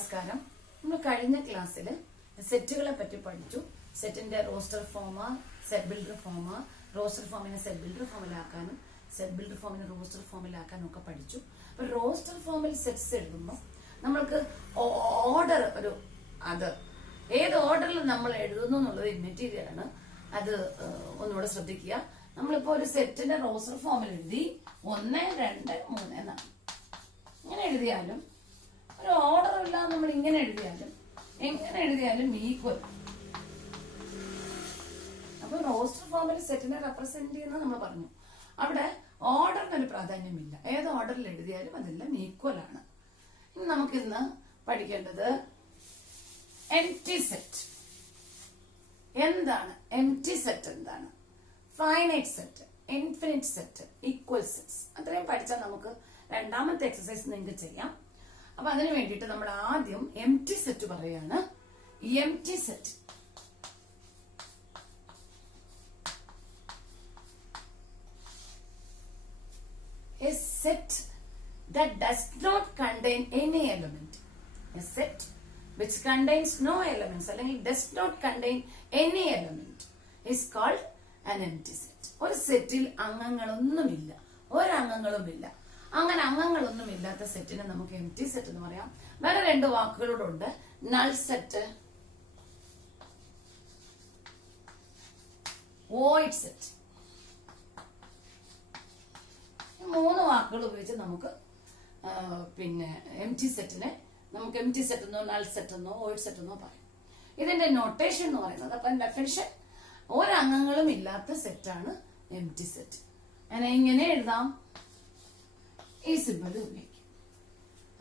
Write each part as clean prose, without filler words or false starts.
നമസ്കാരം. നമ്മൾ കഴിഞ്ഞ ക്ലാസ്സിൽ സെറ്റുകളെ പറ്റി പഠിച്ചു. സെറ്റിന്റെ roster form, set builder form, roster ഫോമിനെ സെറ്റ് ബിൽഡർ ഫോമിലാക്കാനും സെറ്റ് ബിൽഡർ ഫോമിനെ റോസ്റ്റർ ഫോമിലാക്കാനും ഒക്കെ പഠിച്ചു. അപ്പൊ റോസ്റ്റർ ഫോമിൽ സെറ്റ്സ് എഴുതുമ്പോൾ നമ്മൾക്ക് ഓർഡർ അത് ഏത് ഓർഡറിൽ നമ്മൾ എഴുതുന്നു എന്നുള്ളത് മെറ്റീരിയൽ ആണ്. അത് ഒന്നുകൂടെ ശ്രദ്ധിക്കുക. നമ്മളിപ്പോ ഒരു സെറ്റിന്റെ റോസ്റ്റർ ഫോമിൽ എഴുതി 1, 2, 3 എന്നാണ്. ഇങ്ങനെ എഴുതിയാലും ഒരു ഓർഡർ ഇല്ലാതെ നമ്മൾ ഇങ്ങനെ എഴുതിയാലും ഈക്വൽ. അപ്പൊ റോസ്റ്റർ ഫോമിൽ സെറ്റിനെ റെപ്രസെന്റ് ചെയ്യുന്നത് നമ്മൾ പറഞ്ഞു. അവിടെ ഓർഡറിനൊരു പ്രാധാന്യമില്ല. ഏത് ഓർഡറിൽ എഴുതിയാലും അതെല്ലാം ഈക്വൽ ആണ്. ഇനി നമുക്കിന്ന് പഠിക്കേണ്ടത് എംപ്റ്റി സെറ്റ് എന്താണ്. എംപ്റ്റി സെറ്റ് എന്താണ്, finite set, infinite set, equal sets, അത്രയും പഠിച്ചാൽ നമുക്ക് രണ്ടാമത്തെ എക്സസൈസ് നിങ്ങൾക്ക് ചെയ്യാം. അപ്പൊ അതിനു വേണ്ടിയിട്ട് നമ്മൾ ആദ്യം എംപ്റ്റി സെറ്റ് പറയാണ്. Empty set a set that does not contain any element. A set which contains no elements അല്ലെങ്കിൽ does not contain any element is called an empty set. ഒരു സെറ്റിൽ അംഗങ്ങളൊന്നുമില്ല, ഒരംഗങ്ങളുമില്ല. അങ്ങനെ അംഗങ്ങളൊന്നുമില്ലാത്ത സെറ്റിനെ നമുക്ക് എംപ്റ്റി സെറ്റ് എന്ന് പറയാം. വേറെ 2 വാക്കുകളോടുണ്ട്, നൾ സെറ്റ്, വോയിഡ് സെറ്റ്. 3 വാക്കുകൾ ഉപയോഗിച്ച് നമുക്ക് എംപ്റ്റി സെറ്റിനെ നമുക്ക് എംപ്റ്റി സെറ്റ് എന്നോ നൾ സെറ്റ് എന്നോ വോയിഡ് സെറ്റ് എന്നോ പറയും. ഇതിന്റെ നൊട്ടേഷൻ എന്ന് പറയുന്നത്, അപ്പൊ ഡെഫിനിഷൻ, ഒരംഗങ്ങളും ഇല്ലാത്ത സെറ്റാണ് എംപ്റ്റി സെറ്റ്. അങ്ങനെ ഇങ്ങനെ എഴുതാം, ഈ സിമ്പൽ ഉപയോഗിക്കും.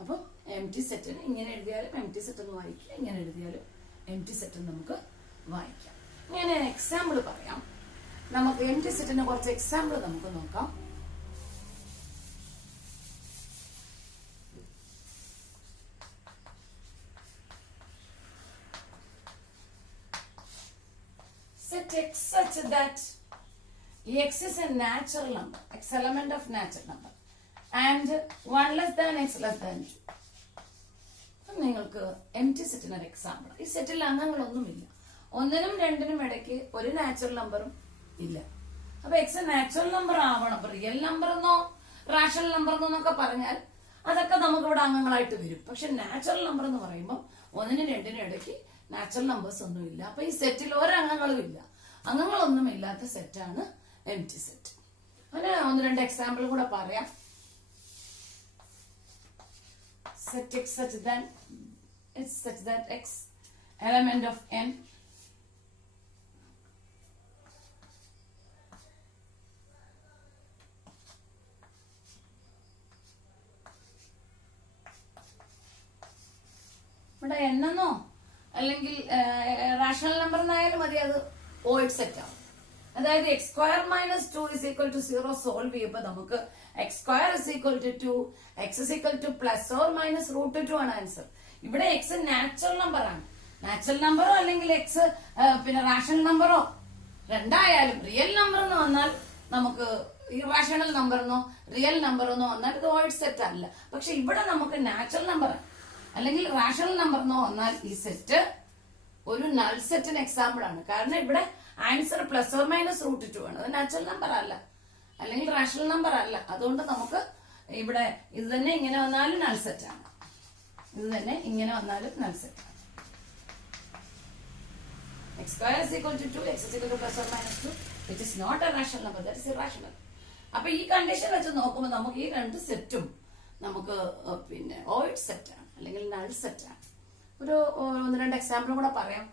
അപ്പൊ എംപ്റ്റി സെറ്റിന് ഇങ്ങനെ എഴുതിയാലും എംപ്റ്റി സെറ്റ് എന്ന് വായിക്കാം, ഇങ്ങനെ എഴുതിയാലും എംപ്റ്റി സെറ്റ് നമുക്ക് വായിക്കാം. ഞാൻ എക്സാമ്പിൾ പറയാം. നമുക്ക് എംപ്റ്റി സെറ്റിന് കുറച്ച് എക്സാമ്പിൾ നമുക്ക് നോക്കാം. Set x such that x is a natural number, x element of natural number, and 1 less than x less than 2. നിങ്ങൾക്ക് എംപ്റ്റി സെറ്റിന് ഒരു എക്സാമ്പിൾ. ഈ സെറ്റിൽ അംഗങ്ങളൊന്നുമില്ല, 1നും 2നും ഇടയ്ക്ക് ഒരു നാച്ചുറൽ നമ്പറും ഇല്ല. അപ്പൊ എക്സ് നാച്ചുറൽ നമ്പർ ആവണം. അപ്പൊ റിയൽ നമ്പർ എന്നോ റാഷണൽ നമ്പർ എന്നൊക്കെ പറഞ്ഞാൽ അതൊക്കെ നമുക്ക് ഇവിടെ അംഗങ്ങളായിട്ട് വരും. പക്ഷെ നാച്ചുറൽ നമ്പർ എന്ന് പറയുമ്പോൾ 1നും 2നും ഇടയ്ക്ക് നാച്ചുറൽ നമ്പേഴ്സ് ഒന്നുമില്ല. അപ്പൊ ഈ സെറ്റിൽ ഒരംഗങ്ങളും ഇല്ല, അംഗങ്ങളൊന്നും ഇല്ലാത്ത സെറ്റാണ് എംപ്റ്റി സെറ്റ്. അങ്ങനെ 1-2 എക്സാമ്പിൾ കൂടെ പറയാം. Set x such that x element of n ഇവിടെ എന്നോ അല്ലെങ്കിൽ റാഷണൽ നമ്പർ എന്നായാലും മതി, അത് വോയിഡ് സെറ്റ് ആവും. അതായത് x² - 2 = 0 സോൾവ് ചെയ്യുമ്പോൾ നമുക്ക് x² = 2, x ±√2 ആണ് ആൻസർ. ഇവിടെ x നാച്ചുറൽ നമ്പർ ആണ്. നാച്ചുറൽ നമ്പറോ അല്ലെങ്കിൽ x റാഷണൽ നമ്പറോ രണ്ടായാലും റിയൽ നമ്പർ എന്ന് വന്നാൽ നമുക്ക് ഇറാഷണൽ നമ്പർ എന്നോ റിയൽ നമ്പർ എന്നോ വന്നാൽ ഇത് വോയിഡ് സെറ്റ് അല്ല. പക്ഷെ ഇവിടെ നമുക്ക് നാച്ചുറൽ നമ്പർ അല്ലെങ്കിൽ റാഷണൽ നമ്പർ എന്നോ വന്നാൽ ഈ സെറ്റ് ഒരു നൾ സെറ്റിന് എക്സാമ്പിൾ ആണ്. കാരണം ഇവിടെ ആൻസർ ±√2 ആണ്. അത് നാച്ചുറൽ നമ്പർ അല്ല അല്ലെങ്കിൽ റാഷണൽ നമ്പർ അല്ല. അതുകൊണ്ട് നമുക്ക് ഇവിടെ ഇത് തന്നെ ഇങ്ങനെ വന്നാലും നൾ സെറ്റ് ആണ്, ഇത് തന്നെ ഇങ്ങനെ വന്നാലും നൾ സെറ്റ് ആണ്. x² = 2, x ±2, which is not a rational number, that is irrational. അപ്പൊ ഈ കണ്ടീഷൻ വെച്ച് നോക്കുമ്പോൾ നമുക്ക് ഈ 2 സെറ്റും നമുക്ക് വോയിഡ് സെറ്റ് ആണ് അല്ലെങ്കിൽ നൾ സെറ്റ് ആണ്. ഒരു 1-2 എക്സാമ്പിൾ കൂടെ പറയാം.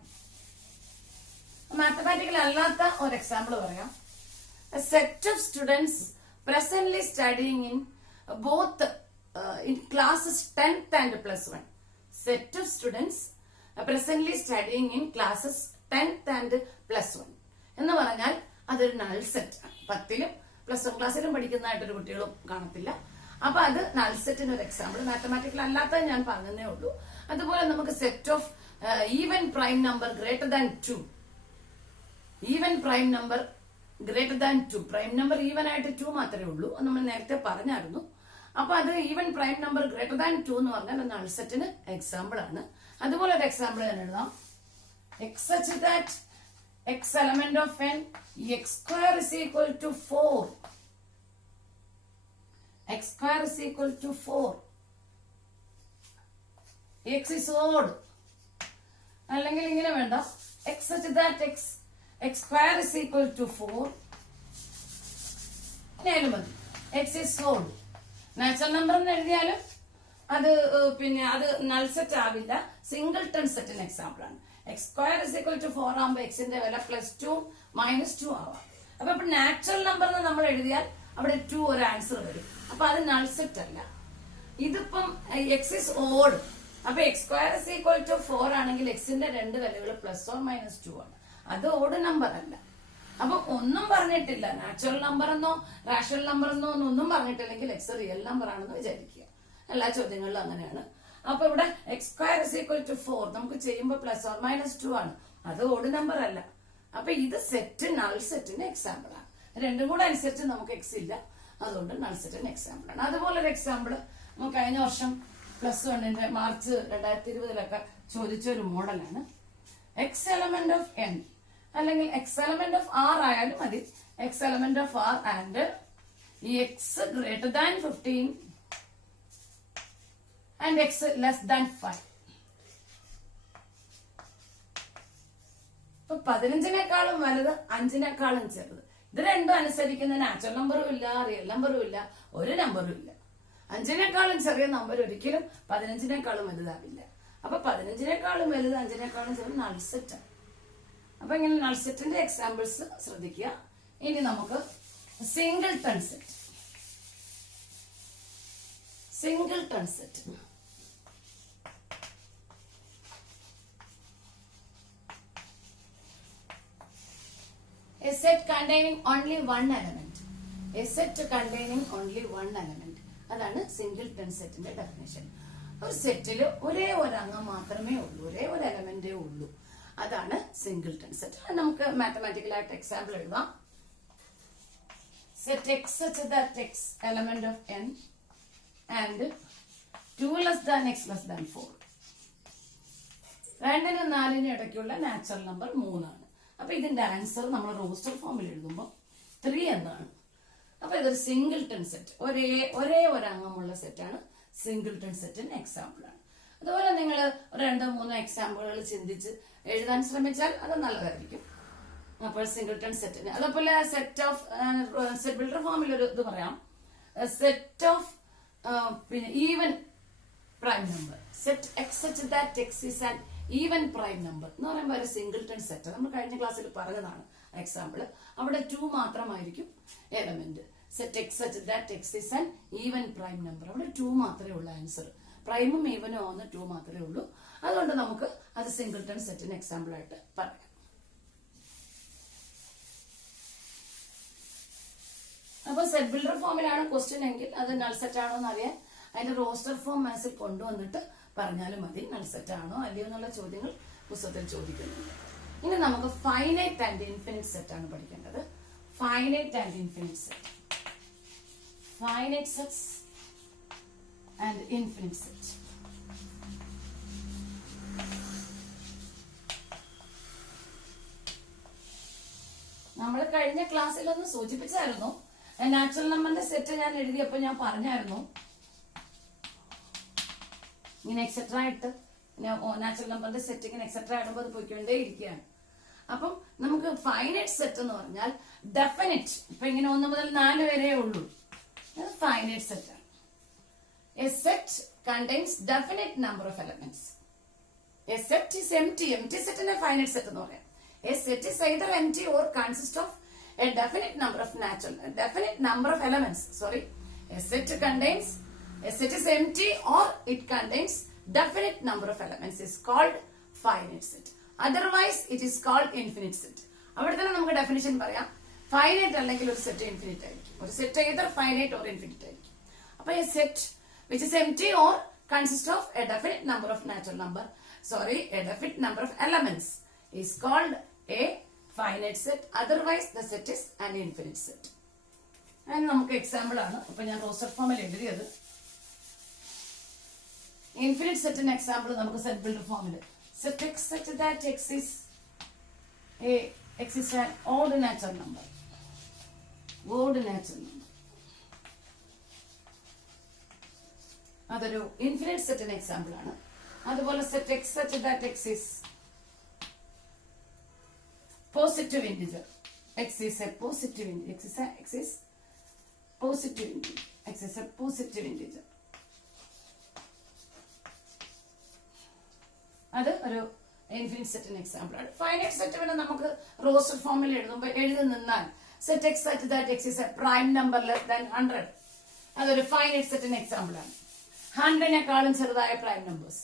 മാത്തമാറ്റിക്കൽ അല്ലാത്ത ഒരു എക്സാമ്പിൾ പറയാം. A set of students presently studying in both in classes 10th and +1. Set of students presently studying in classes 10th and +1 എന്ന് പറഞ്ഞാൽ അതൊരു നൾ സെറ്റ് ആണ്. 10ലും +1 ക്ലാസ്സിലും പഠിക്കുന്നതായിട്ടൊരു കുട്ടികളും കാണത്തില്ല. അപ്പൊ അത് നൾ സെറ്റിന് ഒരു എക്സാമ്പിൾ. മാത്തമാറ്റിക്കൽ അല്ലാത്തത് ഞാൻ പറഞ്ഞതേ ഉള്ളൂ. അതുപോലെ നമുക്ക് set of even prime number greater than 2, even prime number greater than 2, prime number even ആയിട്ട് 2 മാത്രമേ ഉള്ളൂ, നമ്മൾ നേരത്തെ പറഞ്ഞായിരുന്നു. അപ്പൊ അത് even prime number greater than 2 എന്ന് പറഞ്ഞാൽ അത് നൾ സെറ്റിന് എക്സാമ്പിൾ ആണ്. അതുപോലെ ഒരു എക്സാമ്പിൾ ഞാൻ എഴുതാം. X such that x element of n x square is equal to 4. X square is equal to 4. X is odd. അല്ലെങ്കിൽ ഇങ്ങനെ വേണ്ട. X such that x square is equal to 4. ഇങ്ങനെ മതി. X is odd. Natural number എന്ന് എഴുതിയാലും അത് പിന്നെ അത് നൾ സെറ്റ് ആവില്ല. സിംഗിൾട്ടൺ സെറ്റിന് എക്സാമ്പിൾ ആണ്. X square is equal to 4 ആകുമ്പോൾ എക്സിന്റെ വില +2 -2 ആവാം. അപ്പൊ ഇപ്പൊ നാച്ചുറൽ നമ്പർ നമ്മൾ എഴുതിയാൽ അവിടെ 2 ഒരു ആൻസർ വരും. അപ്പൊ അത് നൾ സെറ്റ് അല്ല. ഇതിപ്പം എക്സ് ഇസ് ഓഡ്. അപ്പൊ x square is equal to 4 ആണെങ്കിൽ എക്സിന്റെ രണ്ട് വിലകൾ +or-2 ആണ്. അത് ഓഡ് നമ്പർ അല്ല. അപ്പൊ ഒന്നും പറഞ്ഞിട്ടില്ല, നാച്ചുറൽ നമ്പർ എന്നോ റാഷണൽ നമ്പർ എന്നോ ഒന്നും പറഞ്ഞിട്ടില്ലെങ്കിൽ എക്സ് റിയൽ നമ്പർ ആണെന്ന് വിചാരിക്കുക. എല്ലാ ചോദ്യങ്ങളിലും അങ്ങനെയാണ്. അപ്പൊ ഇവിടെ x square is equal to 4 നമുക്ക് ചെയ്യുമ്പോൾ +or-2 ആണ്. അത് ഓഡ് നമ്പർ അല്ല. അപ്പൊ ഇത് സെറ്റ് നൾ സെറ്റിന് എക്സാമ്പിൾ ആണ്. രണ്ടും കൂടെ അനുസരിച്ച് നമുക്ക് എക്സ് ഇല്ല, അതുകൊണ്ട് നൾ സെറ്റിന് എക്സാമ്പിൾ ആണ്. അതുപോലെ ഒരു എക്സാമ്പിൾ നമുക്ക് കഴിഞ്ഞ വർഷം +1 മാർച്ച് 2020 ചോദിച്ച ഒരു മോഡലാണ്. എക്സ് എലമെന്റ് ഓഫ് n അല്ലെങ്കിൽ എക്സ് എലമെന്റ് ഓഫ് r ആയാലും മതി. X element of r and X greater than 15 and x less than 5. ഇപ്പൊ 15-നേക്കാളും വലുത് 5-നേക്കാളും ചെറുത്. ഇത് രണ്ടും അനുസരിക്കുന്ന നാച്ചുറൽ നമ്പറും ഇല്ല, റിയൽ നമ്പറും ഇല്ല, ഒരു നമ്പറും ഇല്ല. 5-നേക്കാളും ചെറിയ നമ്പർ ഒരിക്കലും 15-നേക്കാളും വലുതാവില്ല. അപ്പൊ 15-നേക്കാളും വലുത് 5-നേക്കാളും ചെറുത് നൾ സെറ്റ് ആണ്. അപ്പൊ ഇങ്ങനെ നൾ സെറ്റിന്റെ എക്സാമ്പിൾസ് ശ്രദ്ധിക്കുക. ഇനി നമുക്ക് singleton set. Singleton set. A set containing only one element. A set containing only one element. അതാണ് സിംഗിൾട്ടൺ സെറ്റിന്റെ ഡെഫിനിഷൻ. ഒരു സെറ്റിൽ ഒരേ ഒരു അംഗം മാത്രമേ ഉള്ളൂ, ഒരേ ഒരു എലമെന്റേ ഉള്ളൂ. അതാണ് സിംഗിൾട്ടൺ സെറ്റ്. നമുക്ക് മാത്തമാറ്റിക്കൽ ആയിട്ട് എക്സാമ്പിൾ എഴുതാം. Set x such that x element of n and 2 less than x less than 4. 2-നും 4-നും ഇടയ്ക്കുള്ള നാച്ചുറൽ നമ്പർ 3 ആണ്. അപ്പൊ ഇതിന്റെ ആൻസർ നമ്മൾ റോസ്റ്റർ ഫോമിൽ എഴുതുമ്പോൾ 3 എന്നാണ്. അപ്പൊ ഇതൊരു സിംഗിൾട്ടൺ സെറ്റ്, ഒരേ ഒരു അംഗമുള്ള സെറ്റാണ് സിംഗിൾട്ടൺ സെറ്റിന് എക്സാമ്പിൾ ആണ്. അതുപോലെ നിങ്ങൾ 2-3 എക്സാമ്പിളുകൾ ചിന്തിച്ച് എഴുതാൻ ശ്രമിച്ചാൽ അത് നല്ലതായിരിക്കും. അപ്പോൾ സിംഗിൾട്ടൺ സെറ്റിന് അതേപോലെ സെറ്റ് ഓഫ് സെറ്റ് ബിൽഡർ ഫോമിൽ ഒരു ഇത് പറയാം. സെറ്റ് ഓഫ് പിന്നെ even prime number. Set X such that X is an even prime number എന്ന് പറയുമ്പോൾ ഒരു സിംഗിൾട്ടൺ സെറ്റ്. നമ്മൾ കഴിഞ്ഞ ക്ലാസ്സിൽ പറഞ്ഞതാണ് എക്സാമ്പിൾ. അവിടെ 2 മാത്രമായിരിക്കും element. Set X such that X is an even prime number. അവിടെ 2 മാത്രമേ ഉള്ളൂ ആൻസർ. പ്രൈമും ഈവനും ആവുന്ന 2 മാത്രമേ ഉള്ളൂ. അതുകൊണ്ട് നമുക്ക് അത് സിംഗിൾട്ടൺ സെറ്റിന് എക്സാമ്പിൾ ആയിട്ട് പറയാം. അപ്പൊ സെറ്റ് ബിൽഡർ ഫോമിലാണ് ക്വസ്റ്റ്യൻ എങ്കിൽ അത് നൾ സെറ്റ് ആണോ എന്ന് അറിയാൻ അതിന്റെ റോസ്റ്റർ ഫോം മനസ്സിൽ കൊണ്ടുവന്നിട്ട് പറഞ്ഞാലും മതി. നൾ സെറ്റ് ആണോ അല്ലയോ എന്നുള്ള ചോദ്യങ്ങൾ പുസ്തകത്തിൽ ചോദിക്കുന്നുണ്ട്. ഇനി നമുക്ക് ഫൈനൈറ്റ് ആൻഡ് ഇൻഫിനിറ്റ് സെറ്റ് ആണ് പഠിക്കേണ്ടത്. Finite and infinite set. Finite sets and infinite set. നമ്മൾ കഴിഞ്ഞ ക്ലാസ്സിൽ ഒന്ന് സൂചിപ്പിച്ചായിരുന്നു. നാച്ചുറൽ നമ്പറിന്റെ സെറ്റ് ഞാൻ എഴുതിയപ്പോ ഞാൻ പറഞ്ഞായിരുന്നു ഇങ്ങനെ എക്സെട്ര ഇട്ട് നാച്ചുറൽ നമ്പറിന്റെ സെറ്റ് ഇങ്ങനെ എക്സെട്ര ഇടുമ്പോൾ അത് പോയിക്കൊണ്ടേ ഇരിക്കുകയാണ്. അപ്പം നമുക്ക് ഫൈനൈറ്റ് സെറ്റ് എന്ന് പറഞ്ഞാൽ ഡെഫിനിറ്റ്. ഇപ്പൊ ഇങ്ങനെ 1 മുതൽ 4 വരെ ഉള്ളൂ. ഫൈനൈറ്റ് സെറ്റ് ആണ്. A set contains definite number of elements. A set is empty. Empty സെറ്റിനെ ഫൈനൈറ്റ് സെറ്റ് എന്ന് പറയാം. A set is either empty or consist of a definite number of elements. Sorry, a set is empty or it contains definite number of elements is called finite set. Otherwise, it is called infinite set. അവിടെ തന്നെ നമുക്ക് definition പറയാം. Finite അല്ലെങ്കിൽ ഒരു set infinite ആയിരിക്കും. ഒരു set either finite or infinite ആയിരിക്കും. അപ്പൊ a set which is empty or consists of a definite number of definite number of elements is called a finite set. Otherwise the set is an infinite set. അതിന് നമുക്ക് example ആണ്. അപ്പൊ ഞാൻ roster ഫോമിൽ എഴുതിയത് infinite സെറ്റിന് example നമുക്ക് set builder ഫോമിൽ set x such that x is an odd natural number. Odd natural number. അതൊരു ഇൻഫിനിറ്റ് സെറ്റിന് എക്സാമ്പിൾ ആണ്. അതുപോലെ set X such that X is positive integer. X is A positive integer. അത് ഒരു infinite സെറ്റിന് example ആണ്. Finite set പിന്നെ നമുക്ക് റോസ്റ്റർ ഫോമിൽ എഴുതി നിന്നാൽ set X such that X is A prime number less than 100. അതൊരു ഫൈനൈറ്റ് സെറ്റിന് എക്സാമ്പിൾ ആണ്. 100-നേക്കാളും ചെറുതായ പ്രൈം നമ്പേഴ്സ്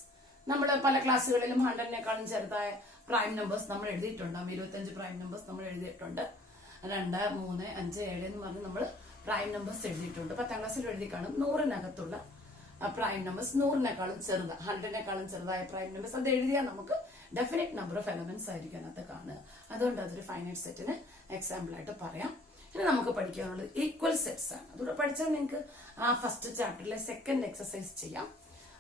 നമ്മൾ പല ക്ലാസ്സുകളിലും 100-നേക്കാളും ചെറുതായ പ്രൈം നമ്പേഴ്സ് നമ്മൾ എഴുതിയിട്ടുണ്ടാകും. 25 പ്രൈം നമ്പേഴ്സ് നമ്മൾ എഴുതിയിട്ടുണ്ട്. 2, 3, 5, 7 എന്ന് പറഞ്ഞ് നമ്മൾ പ്രൈം നമ്പേഴ്സ് എഴുതിയിട്ടുണ്ട്. 10ാം ക്ലാസ്സിൽ എഴുതി കാണും. 100-നകത്തുള്ള പ്രൈം നമ്പേഴ്സ് 100-നേക്കാളും ചെറുതാ 100-നേക്കാളും ചെറുതായ പ്രൈം നമ്പേഴ്സ് അത് എഴുതിയാൽ നമുക്ക് ഡെഫിനറ്റ് നമ്പർ ഓഫ് എലമെന്റ്സ് ആയിരിക്കും അതിനകത്ത് കാണുക. അതുകൊണ്ട് അതൊരു ഫൈനൈറ്റ് സെറ്റിന് എക്സാമ്പിൾ ആയിട്ട് പറയാം. ഇനി നമുക്ക് പഠിക്കാനുള്ളത് ഈക്വൽ സെറ്റ്സ് ആണ്. അതുകൂടെ പഠിച്ചാൽ നിങ്ങൾക്ക് ആ ഫസ്റ്റ് ചാപ്റ്ററിലെ സെക്കൻഡ് എക്സസൈസ് ചെയ്യാം.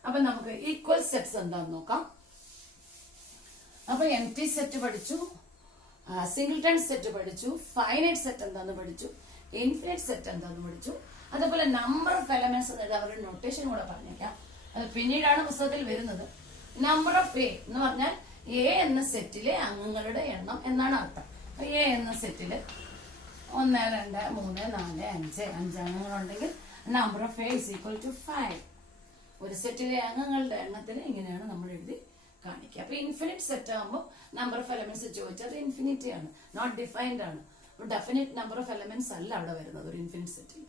അപ്പൊ നമുക്ക് ഈക്വൽ സെറ്റ്സ് എന്താന്ന് നോക്കാം. അപ്പൊ എം ടി സെറ്റ് പഠിച്ചു, സിംഗിൾട്ടൺ സെറ്റ് പഠിച്ചു, ഫൈനൈറ്റ് സെറ്റ് എന്താന്ന് പഠിച്ചു, ഇൻഫിനിറ്റ് സെറ്റ് എന്താന്ന് പഠിച്ചു. അതുപോലെ നമ്പർ ഓഫ് എലമെന്റ്സ് എന്നത് അവരുടെ നൊട്ടേഷൻ കൂടെ പറഞ്ഞേക്കാം. അത് പിന്നീടാണ് പുസ്തകത്തിൽ വരുന്നത്. നമ്പർ ഓഫ് എ എന്ന് പറഞ്ഞാൽ എ എന്ന സെറ്റിലെ അംഗങ്ങളുടെ എണ്ണം എന്നാണ് അർത്ഥം. എ എന്ന സെറ്റില് 1, 2, 3, 4, 5 അംഗങ്ങളുണ്ടെങ്കിൽ number of A is equal to 5. ഒരു സെറ്റിലെ അംഗങ്ങളുടെ എണ്ണത്തിന് ഇങ്ങനെയാണ് നമ്മൾ എഴുതി കാണിക്കുക. അപ്പൊ ഇൻഫിനിറ്റ് സെറ്റ് ആകുമ്പോൾ നമ്പർ ഓഫ് എലമെന്റ്സ് ചോദിച്ചാൽ അത് ഇൻഫിനിറ്റി ആണ്, നോട്ട് ഡിഫൈൻഡ് ആണ്. ഡെഫിനിറ്റ് നമ്പർ ഓഫ് എലമെന്റ്സ് അല്ല അവിടെ വരുന്നത് ഒരു ഇൻഫിനിറ്റ് സെറ്റിൽ.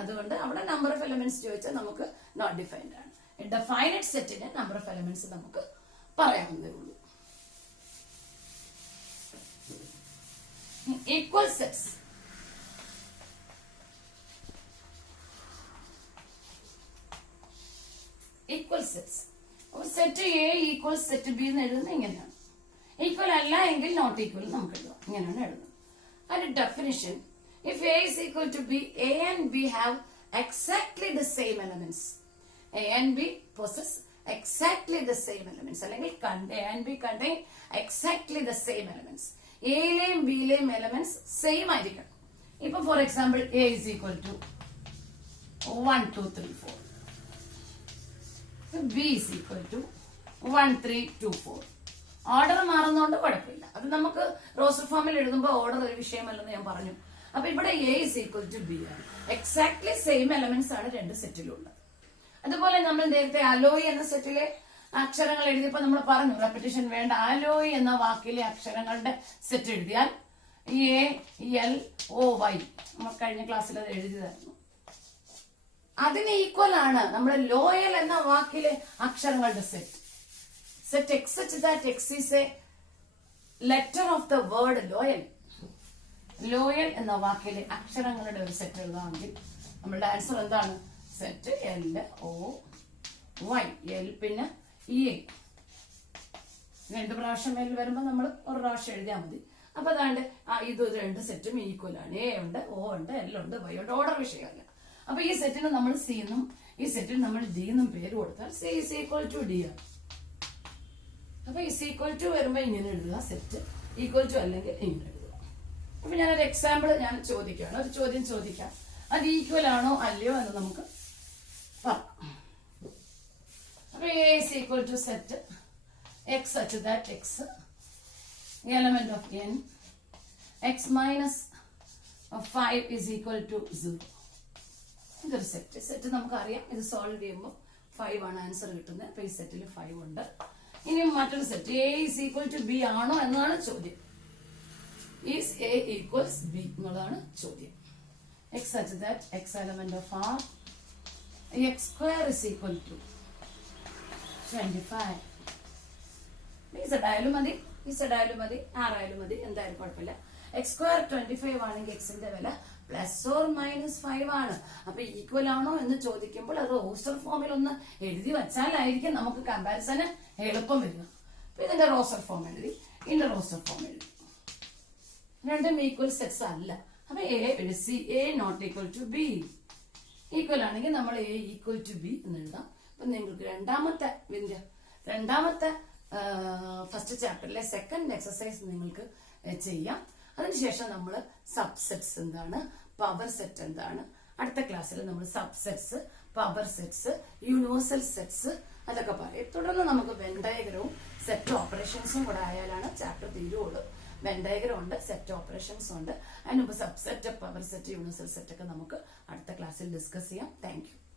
അതുകൊണ്ട് അവിടെ നമ്പർ ഓഫ് എലമെന്റ്സ് ചോദിച്ചാൽ നമുക്ക് നോട്ട് ഡിഫൈൻഡ് ആണ്. ഡെഫൈനഡ് സെറ്റിന് നമ്പർ ഓഫ് എലമെന്റ്സ് നമുക്ക് പറയാവുന്നതേ ഉള്ളൂ. Equal sets. Equal sets set A equal set B എന്ന് എഴുതുന്നത് ഇങ്ങനെയാണ്. ഈക്വൽ അല്ല എങ്കിൽ നോട്ട് ഈക്വൽ നമുക്ക് എഴുതാം. ഇങ്ങനെയാണ് എഴുതുന്നത്. അതിന്റെ definition, if A is equal to B, A and B have exactly the same elements. A and B possess exactly the same elements. അല്ലെങ്കിൽ A and B contain exactly the same elements. എയിലെയും ബിയിലെയും elements same ആയിരിക്കണം. ഇപ്പൊ for example A is equal to 1, 2, 3, 4. B is equal to 1, 3, 2, 4. Order മാറുന്നതുകൊണ്ട് കുഴപ്പമില്ല. അത് നമുക്ക് roster ഫോമിൽ എഴുതുമ്പോൾ ഓർഡർ ഒരു വിഷയമല്ലെന്ന് ഞാൻ പറഞ്ഞു. അപ്പൊ ഇവിടെ A is equal to B ആണ്. എക്സാക്ട്ലി സെയിം എലമെന്റ്സ് ആണ് രണ്ട് സെറ്റിലുള്ളത്. അതുപോലെ നമ്മൾ നേരത്തെ അലോയ് എന്ന സെറ്റിലെ അക്ഷരങ്ങൾ എഴുതിയപ്പോൾ നമ്മൾ പറഞ്ഞു, റെപ്പിറ്റേഷൻ വേണ്ട, അലോയ് എന്ന വാക്കിലെ അക്ഷരങ്ങളുടെ സെറ്റ് എഴുതിയാൽ ALOY നമ്മൾ കഴിഞ്ഞ ക്ലാസ്സിൽ അത് എഴുതിയതായിരുന്നു. അതിന് ഈക്വൽ ആണ് നമ്മുടെ ലോയൽ എന്ന വാക്കിലെ അക്ഷരങ്ങളുടെ set. Set X such that X is a letter of the word loyal. Loyal എന്ന വാക്കിലെ അക്ഷരങ്ങളുടെ ഒരു സെറ്റ് എഴുതാമെങ്കിൽ നമ്മളുടെ ആൻസർ എന്താണ്? Set LOY. എൽ പിന്നെ EA. 2 പ്രാവശ്യം എൽ വരുമ്പോൾ നമ്മൾ ഒരു പ്രാവശ്യം എഴുതിയാൽ മതി. അപ്പൊ അതാണ്ട് ഇത് 2 സെറ്റും ഈക്വൽ ആണ്. എ ഉണ്ട്, O ഉണ്ട്, L ഉണ്ട്, Y ഉണ്ട്. ഓർഡർ വിഷയമല്ല. അപ്പൊ ഈ സെറ്റിന് നമ്മൾ സി എന്നും ഈ സെറ്റിന് നമ്മൾ ഡി എന്നും പേര് കൊടുത്താൽ C is equal to D ആണ്. അപ്പൊ ഇസ് ഈക്വൽ ടു വരുമ്പോ ഇങ്ങനെ എഴുതുക, സെറ്റ് ഈക്വൽ ടു അല്ലെങ്കിൽ ഇങ്ങനെ എഴുതുക. അപ്പൊ ഞാനൊരു എക്സാമ്പിൾ ചോദിക്കുകയാണ്, ഒരു ചോദ്യം ചോദിക്കാം. അത് ഈക്വൽ ആണോ അല്ലയോ എന്ന് നമുക്ക് പറയാം. അപ്പൊ A is equal to set X such that X element of n x minus 5 is equal to 0. ഇതൊരു സെറ്റ് നമുക്കറിയാം. ഇത് സോൾവ് ചെയ്യുമ്പോൾ 5 ആണ് ആൻസർ കിട്ടുന്നത്. അപ്പൊ ഈ സെറ്റിൽ 5 ഉണ്ട്. ഇനി മറ്റൊരു set A is equal to B ആണോ എന്നാണ് ചോദ്യം. ഈസ് എ ഈക്വൽസ് ബി എന്നുള്ളതാണ് ചോദ്യം. X such that X element of R X square is equal to 25. Z ആയാലും മതി, ഇസഡ് ആയാലും മതി, ആറായാലും മതി, എന്തായാലും കുഴപ്പമില്ല. എക്സ് സ്ക്വയർ 25 ആണെങ്കിൽ എക്സിന്റെ വില +or-5 ആണ്. അപ്പൊ ഈക്വൽ ആണോ എന്ന് ചോദിക്കുമ്പോൾ അത് റോസ്റ്റർ ഫോമിൽ ഒന്ന് എഴുതി വെച്ചാലായിരിക്കും നമുക്ക് കമ്പാരിസന് എളുപ്പം വരിക. അപ്പൊ ഇതിന്റെ റോസ്റ്റർ ഫോം എഴുതി, ഇതിന്റെ റോസ്റ്റർ ഫോം എഴുതി. രണ്ടും ഈക്വൽ സെറ്റ്സ് അല്ല. അപ്പൊ A not equal to B. Equal ആണെങ്കിൽ നമ്മൾ A ഈക്വൽ ടു ബി എന്ന് എഴുതാം. അപ്പൊ നിങ്ങൾക്ക് രണ്ടാമത്തെ ഫസ്റ്റ് ചാപ്റ്ററിലെ സെക്കൻഡ് എക്സസൈസ് നിങ്ങൾക്ക് ചെയ്യാം. അതിനുശേഷം നമ്മൾ സബ്സെറ്റ്സ് എന്താണ്, പവർ സെറ്റ് എന്താണ്, അടുത്ത ക്ലാസ്സിൽ നമ്മൾ subsets, power sets, universal sets അതൊക്കെ പറയും. തുടർന്ന് നമുക്ക് വെൻ ഡയഗ്രവും സെറ്റ് ഓപ്പറേഷൻസും കൂടെ ആയാലാണ് ചാപ്റ്റർ തീരുവുള്ളൂ. വെൻ ഡയഗ്രം ഉണ്ട്, സെറ്റ് ഓപ്പറേഷൻസ് ഉണ്ട്. അതിന് മുമ്പ് subset, power set, universal set ഒക്കെ നമുക്ക് അടുത്ത ക്ലാസ്സിൽ ഡിസ്കസ് ചെയ്യാം. Thank you.